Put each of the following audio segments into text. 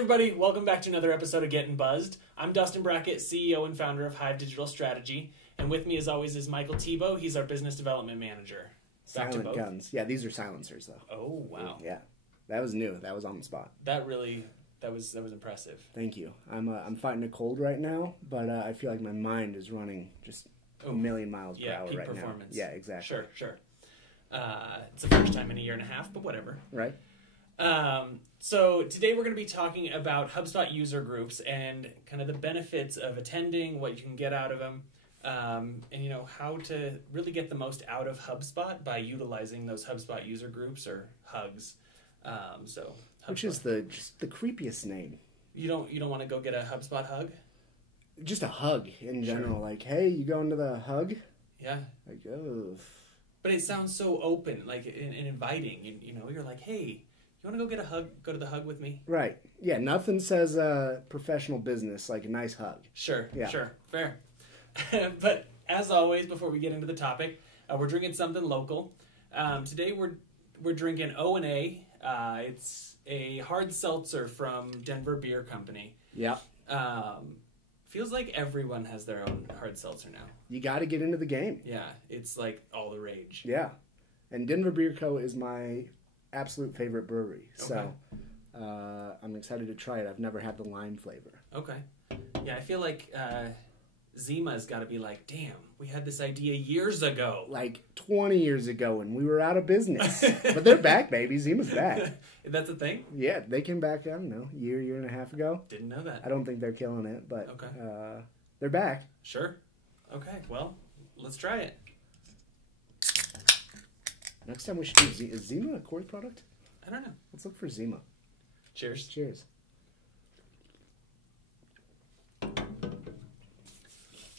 everybody, welcome back to another episode of Gettin Buzz'd. I'm Dustin Brackett, CEO and founder of HIVE Digital Strategy, and with me as always is Michael Thebeau. He's our business development manager. Back Silent guns. Yeah, these are silencers though. Oh, wow. Yeah. That was new. That was on the spot. That was impressive. Thank you. I'm fighting a cold right now, but I feel like my mind is running just a million miles per hour peak right performance. now. Yeah, exactly. Sure. It's the first time in a year and a half, but whatever. Right. So today we're going to be talking about HubSpot user groups and kind of the benefits of attending, what you can get out of them, and how to really get the most out of HubSpot by utilizing those HubSpot user groups or hugs. Which is just the creepiest name. You don't want to go get a HubSpot hug? Just a hug in general. Sure. Like, hey, you going to the hug? Yeah. Like, oh. But it sounds so open, like and inviting. You're like, hey, you want to go get a hug? Go to the hug with me? Right. Yeah, nothing says professional business like a nice hug. Sure. Yeah. Sure. Fair. But as always, before we get into the topic, we're drinking something local. Today we're drinking O&A. It's a hard seltzer from Denver Beer Company. Yeah. Feels like everyone has their own hard seltzer now. You got to get into the game. Yeah, it's like all the rage. Yeah. And Denver Beer Co. is my absolute favorite brewery. So I'm excited to try it. I've never had the lime flavor. Okay. Yeah, I feel like Zima's got to be like, damn, we had this idea years ago. Like 20 years ago when we were out of business. But they're back, baby. Zima's back. That's a thing? Yeah, they came back, I don't know, year and a half ago. Didn't know that. I don't think they're killing it, but okay. They're back. Sure. Okay, well, let's try it. Next time we should do is Zima a Corey product? I don't know. Let's look for Zima. Cheers. Cheers.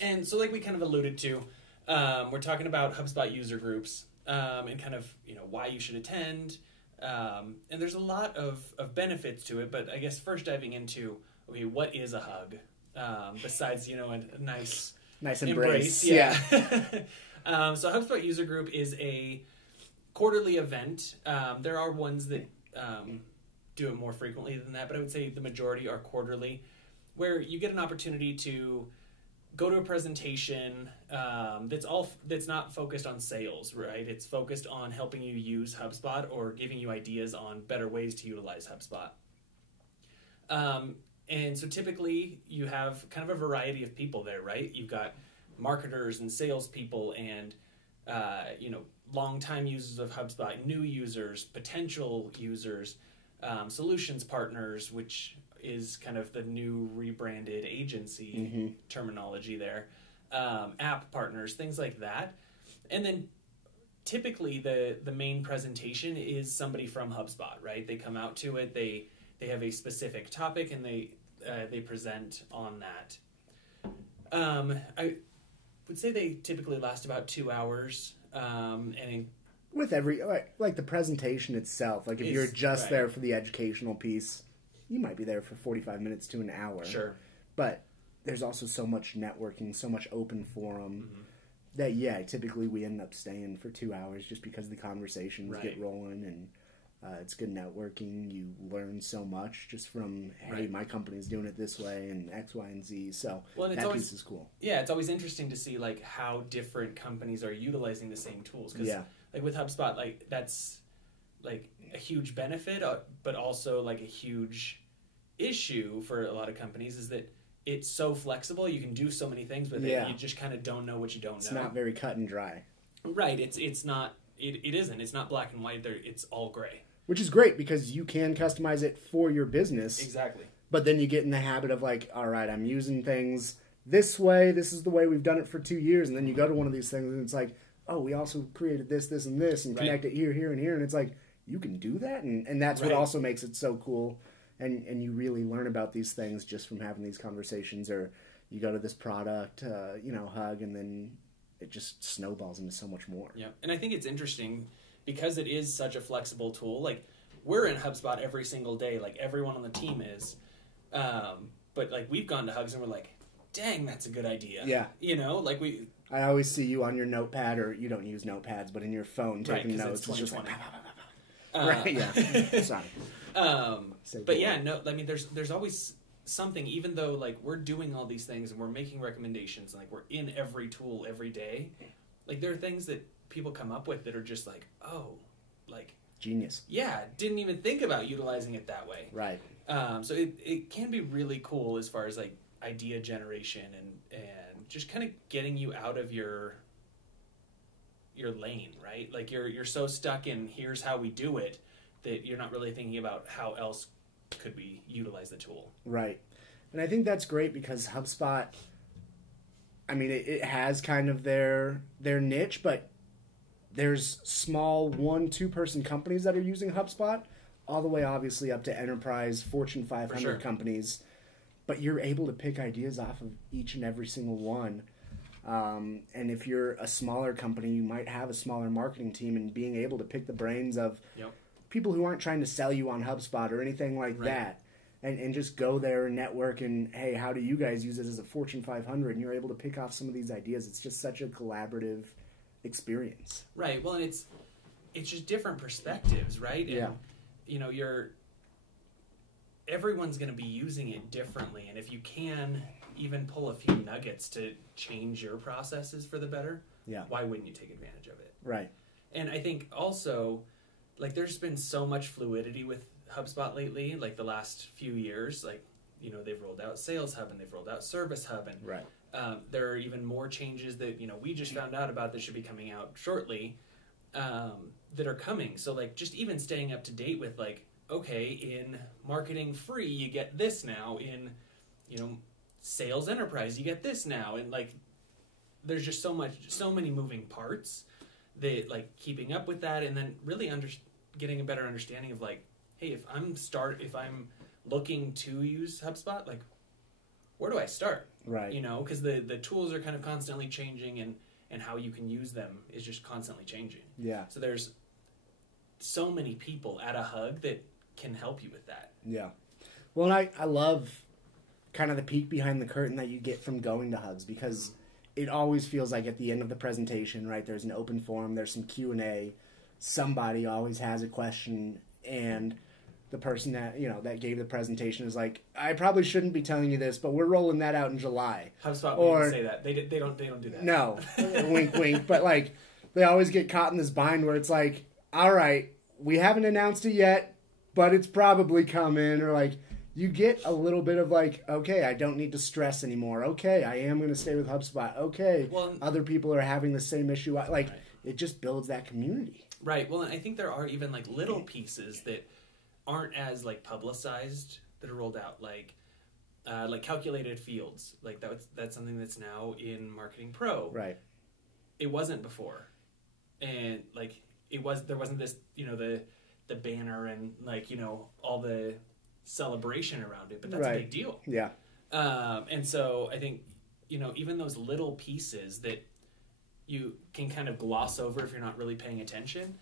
And so like we kind of alluded to, we're talking about HubSpot user groups and kind of, why you should attend. And there's a lot of benefits to it, but I guess first diving into, okay, what is a hug? Besides, a nice embrace. Yeah. So HubSpot user group is a quarterly event. There are ones that do it more frequently than that, but I would say the majority are quarterly, where you get an opportunity to go to a presentation that's not focused on sales, right? It's focused on helping you use HubSpot or giving you ideas on better ways to utilize HubSpot. And so typically you have kind of a variety of people there, right? You've got marketers and salespeople and, longtime users of HubSpot, new users, potential users, solutions partners, which is kind of the new rebranded agency terminology there, app partners, things like that. And then typically the main presentation is somebody from HubSpot, right? They come out to it, they have a specific topic, and they present on that. I would say they typically last about 2 hours. With like the presentation itself, like if you're just there for the educational piece, you might be there for 45 minutes to an hour. Sure. But there's also so much networking, so much open forum that, typically we end up staying for 2 hours just because the conversations get rolling and it's good networking. You learn so much just from, hey, my company's doing it this way and X, Y, and Z. So that piece is cool. Yeah, it's always interesting to see like how different companies are utilizing the same tools. Because like with HubSpot, like that's like a huge benefit, but also like a huge issue for a lot of companies is that it's so flexible. You can do so many things with it. You just kind of don't know what you don't know. It's not very cut and dry. Right. It's not. It isn't. It's not black and white. It's all gray. Which is great because you can customize it for your business. Exactly. But then you get in the habit of like, all right, I'm using things this way. This is the way we've done it for 2 years. And then you go to one of these things and it's like, oh, we also created this, this, and this and connect it here, here, and here. And it's like, you can do that? And that's what also makes it so cool. And you really learn about these things just from having these conversations. Or you go to this product, hug, and then it just snowballs into so much more. Yeah, and I think it's interesting because it is such a flexible tool. Like, we're in HubSpot every single day. Like, everyone on the team is. But, like, we've gone to hugs and we're like, dang, that's a good idea. Yeah. I always see you on your notepad, or you don't use notepads, but in your phone taking notes. It's just like, right, yeah. Sorry. But yeah, no, I mean, there's always something, even though like we're doing all these things and we're making recommendations and like we're in every tool every day, like there are things that people come up with that are just like, oh, like genius. Yeah, didn't even think about utilizing it that way. Right. So it can be really cool as far as like idea generation and just kind of getting you out of your lane, right? Like you're so stuck in here's how we do it that you're not really thinking about how else could we utilize the tool. Right. And I think that's great because HubSpot, I mean, it has kind of their niche, but there's small 1-2 person companies that are using HubSpot, all the way obviously up to enterprise Fortune 500 companies. But you're able to pick ideas off of each and every single one. And if you're a smaller company, you might have a smaller marketing team, and being able to pick the brains of people who aren't trying to sell you on HubSpot or anything like that, and just go there and network and, hey, how do you guys use it as a Fortune 500? And you're able to pick off some of these ideas. It's just such a collaborative experience. Right. Well, and it's just different perspectives, right? And, you know, everyone's going to be using it differently, and if you can even pull a few nuggets to change your processes for the better, why wouldn't you take advantage of it? Right. And I think also, like, there's been so much fluidity with HubSpot lately, like the last few years. Like, you know, they've rolled out Sales Hub and they've rolled out Service Hub, and there are even more changes that, you know, we just found out about that should be coming out shortly, that are coming. So, like, just even staying up to date with, like, okay, in marketing free, you get this now. In, you know, sales enterprise, you get this now. And like, there's just so many moving parts that, like, keeping up with that, and then really getting a better understanding of like, hey, if I'm looking to use HubSpot, like, where do I start? Right. You know, because the tools are kind of constantly changing, and how you can use them is just constantly changing. Yeah. So there's so many people at a hug that can help you with that. Yeah. Well, and I love kind of the peek behind the curtain that you get from going to hugs, because it always feels like at the end of the presentation, right, there's an open forum, there's some Q&A, somebody always has a question, and the person that, you know, that gave the presentation is like, I probably shouldn't be telling you this, but we're rolling that out in July. HubSpot wouldn't say that. They don't do that. No. Wink, wink. But, like, they always get caught in this bind where it's like, all right, we haven't announced it yet, but it's probably coming. Or, like, you get a little bit of, like, okay, I don't need to stress anymore. Okay, I am going to stay with HubSpot. Okay, other people are having the same issue. Like, it just builds that community. Right. Well, and I think there are even, like, little pieces that aren't as, like, publicized that are rolled out, like calculated fields. Like, that's something that's now in Marketing Pro. Right. It wasn't before. And, like, there wasn't this, you know, the banner and, like, you know, all the celebration around it, but that's a big deal. Yeah. And so I think, you know, even those little pieces that you can kind of gloss over if you're not really paying attention,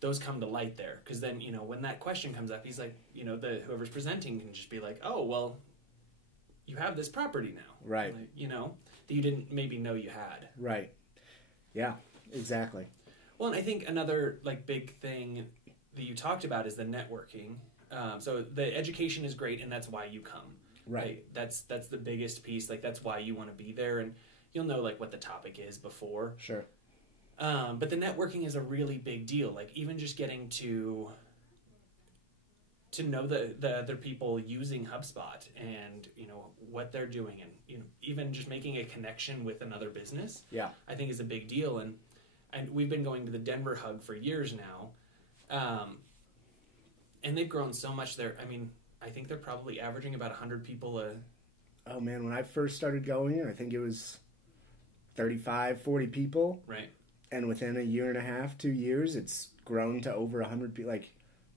those come to light there. Because then, you know, when that question comes up, he's like, you know, whoever's presenting can just be like, oh, well, you have this property now. Right. Like, you know, that you didn't maybe know you had. Right. Yeah, exactly. Well, and I think another, like, big thing that you talked about is the networking. So the education is great, and that's why you come. Right. That's the biggest piece. Like, that's why you want to be there, and you'll know, like, what the topic is before. Sure. But the networking is a really big deal. Like, even just getting to know the other people using HubSpot and, you know, what they're doing, and, you know, even just making a connection with another business. Yeah. I think is a big deal, and we've been going to the Denver Hug for years now. And they've grown so much there. I mean, I think they're probably averaging about 100 people Oh, man, when I first started going, I think it was 35, 40 people. Right. And within a year and a half, 2 years, it's grown to over 100 people. Like,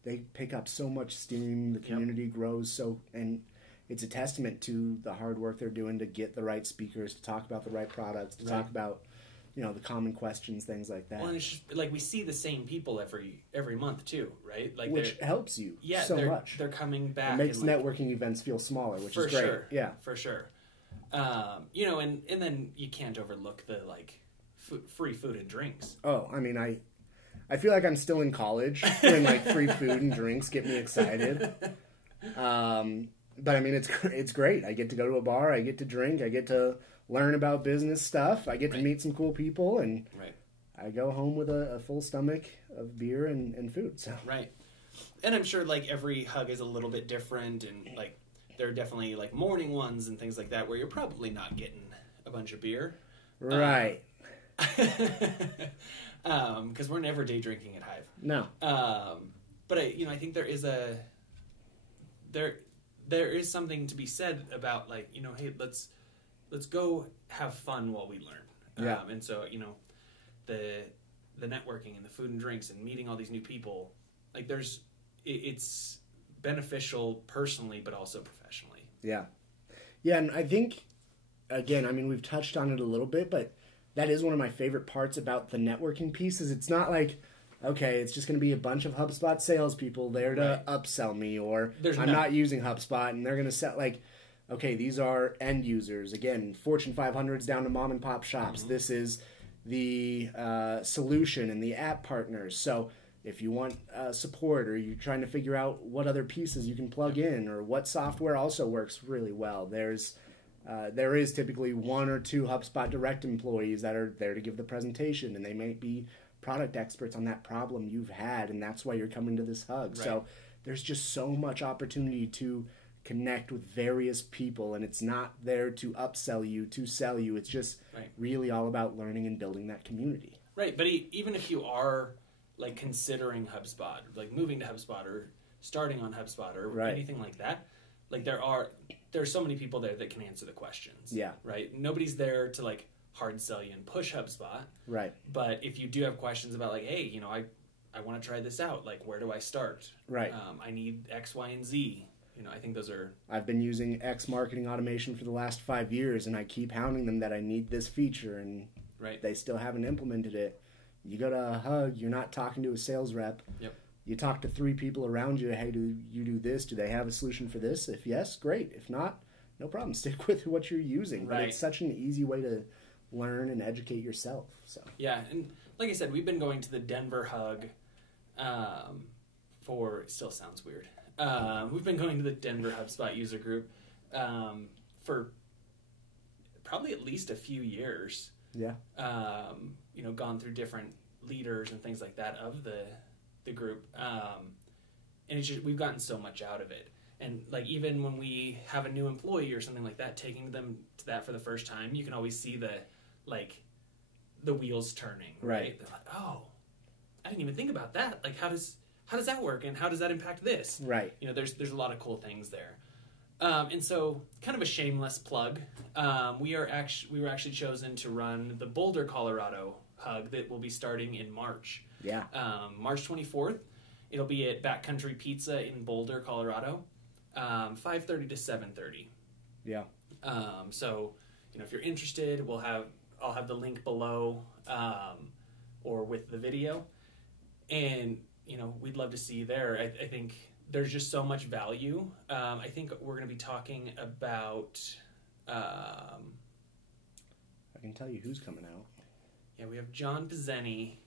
they pick up so much steam. The community grows and it's a testament to the hard work they're doing to get the right speakers, to talk about the right products, to talk about, you know, the common questions, things like that. Well, and it's just, like, we see the same people every month too, right? Like, which helps you so much. They're coming back. It makes and, like, networking events feel smaller, which is great. Sure. Yeah, for sure. You know, and then you can't overlook the, like, free food and drinks. Oh, I mean, I feel like I'm still in college when like free food and drinks get me excited. But I mean, it's great. I get to go to a bar. I get to drink. I get to learn about business stuff. I get to meet some cool people, and I go home with a full stomach of beer and food. So right, and I'm sure like every hug is a little bit different, and like there are definitely like morning ones and things like that where you're probably not getting a bunch of beer, right? Because we're never day drinking at Hive. No. But I think there is something to be said about like, hey, let's go have fun while we learn. Yeah. And so, the networking and the food and drinks and meeting all these new people, like it's beneficial personally, but also professionally. Yeah. Yeah. And I think, again, I mean, we've touched on it a little bit, but that is one of my favorite parts about the networking piece is it's not like, okay, it's just going to be a bunch of HubSpot salespeople there to upsell me, or I'm not using HubSpot and they're going to set like, okay, these are end users. Again, Fortune 500s down to mom and pop shops. Mm-hmm. This is the solution and the app partners. So if you want support or you're trying to figure out what other pieces you can plug in or what software also works really well, there is typically one or two HubSpot direct employees that are there to give the presentation, and they may be product experts on that problem you've had, and that's why you're coming to this hug. Right. So there's just so much opportunity to connect with various people, and it's not there to upsell you, to sell you. It's just really all about learning and building that community. Right, but even if you are like considering HubSpot, like moving to HubSpot or starting on HubSpot or anything like that, like there's so many people there that can answer the questions. Yeah. Right? Nobody's there to like hard sell you and push HubSpot. Right. But if you do have questions about like, hey, I want to try this out, like where do I start? Right. I need X, Y, and Z. I think those are... I've been using X marketing automation for the last 5 years, and I keep hounding them that I need this feature, and they still haven't implemented it. You go to a hug, you're not talking to a sales rep. Yep. You talk to 3 people around you. Hey, do you do this? Do they have a solution for this? If yes, great. If not, no problem. Stick with what you're using. But it's such an easy way to learn and educate yourself. So yeah, and like I said, we've been going to the Denver hug for... It still sounds weird. We've been going to the Denver HubSpot User Group for probably at least a few years. Yeah. Gone through different leaders and things like that of the group. And it's just, we've gotten so much out of it. And like even when we have a new employee or something like that, taking them to that for the first time, you can always see the wheels turning. Right? They're like, oh, I didn't even think about that. Like how does that work, and how does that impact this? Right. There's a lot of cool things there. And so, kind of a shameless plug. We were actually chosen to run the Boulder, Colorado hug that will be starting in March. Yeah. March 24th. It'll be at Backcountry Pizza in Boulder, Colorado. 5:30 to 7:30. Yeah. So, if you're interested, I'll have the link below, or with the video, and we'd love to see you there. I think there's just so much value. I think we're going to be talking about... I can tell you who's coming out. Yeah, we have John Pizzeni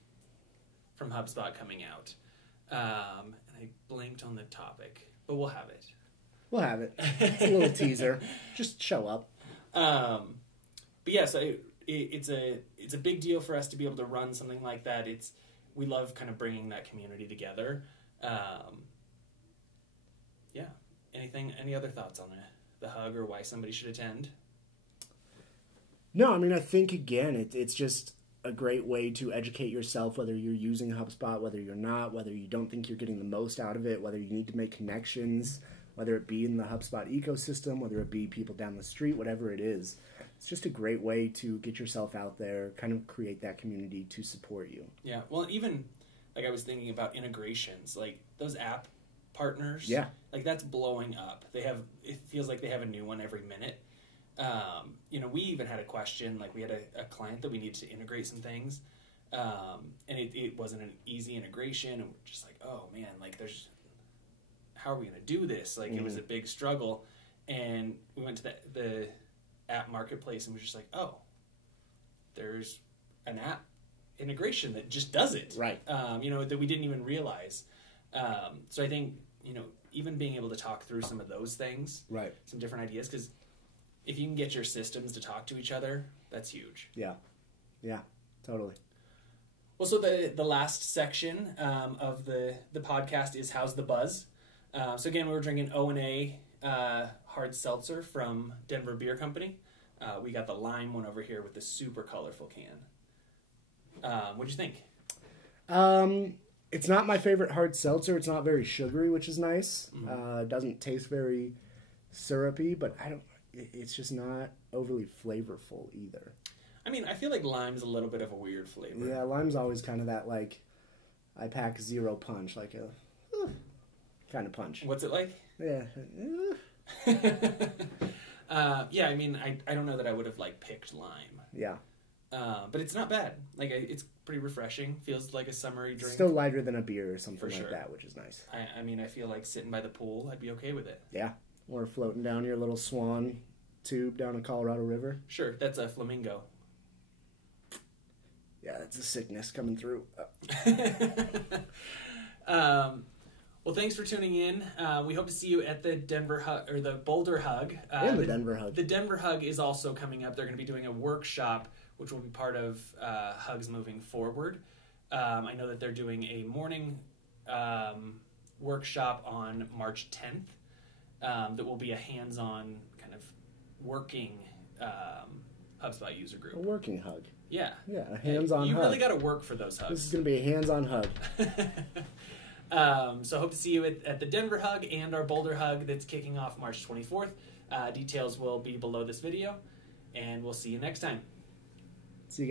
from HubSpot coming out. And I blanked on the topic, but we'll have it. We'll have it. It's a little teaser. Just show up. But yeah, so it's a big deal for us to be able to run something like that. We love kind of bringing that community together. Yeah. Any other thoughts on the hug or why somebody should attend? No, I mean, I think, again, it's just a great way to educate yourself, whether you're using HubSpot, whether you're not, whether you don't think you're getting the most out of it, whether you need to make connections, whether it be in the HubSpot ecosystem, whether it be people down the street, whatever it is. It's just a great way to get yourself out there, kind of create that community to support you. Yeah, well, even, like I was thinking about integrations, like those app partners. Yeah. Like that's blowing up. It feels like they have a new one every minute. We even had a question, like we had a client that we needed to integrate some things, and it wasn't an easy integration, and we're just like, oh man, like how are we going to do this? Like it was a big struggle, and we went to the app marketplace and we're just like, oh, there's an app integration that just does it. Right. That we didn't even realize. So I think, even being able to talk through some of those things, right, some different ideas, because if you can get your systems to talk to each other, that's huge. Yeah, totally. Well, so the last section of the podcast is How's the Buzz? So again, we were drinking O&A hard seltzer from Denver Beer Company. We got the lime one over here with the super colorful can. What'd you think? It's not my favorite hard seltzer. It's not very sugary, which is nice. Mm-hmm. It doesn't taste very syrupy, but it's just not overly flavorful either. I mean, I feel like lime's a little bit of a weird flavor. Yeah, lime's always kind of that, like, I pack zero punch, like a kind of punch. What's it like? Yeah. Yeah, I mean, I don't know that I would have, like, picked lime. Yeah. But it's not bad. Like, it's pretty refreshing. Feels like a summery drink. Still lighter than a beer or something For like sure. that, which is nice. I mean, I feel like sitting by the pool, I'd be okay with it. Yeah. Or floating down your little swan tube down a Colorado River. Sure, that's a flamingo. Yeah, that's a sickness coming through. Well, thanks for tuning in. We hope to see you at the Denver Hug, or the Boulder Hug. And the Denver Hug. The Denver Hug is also coming up. They're going to be doing a workshop, which will be part of Hugs moving forward. I know that they're doing a morning workshop on March 10th that will be a hands-on kind of working HubSpot user group. A working hug. Yeah. Yeah, a hands-on You hug. really got to work for those hugs. This is going to be a hands-on hug. So hope to see you at the Denver Hug and our Boulder Hug that's kicking off March 24th. Details will be below this video, and we'll see you next time.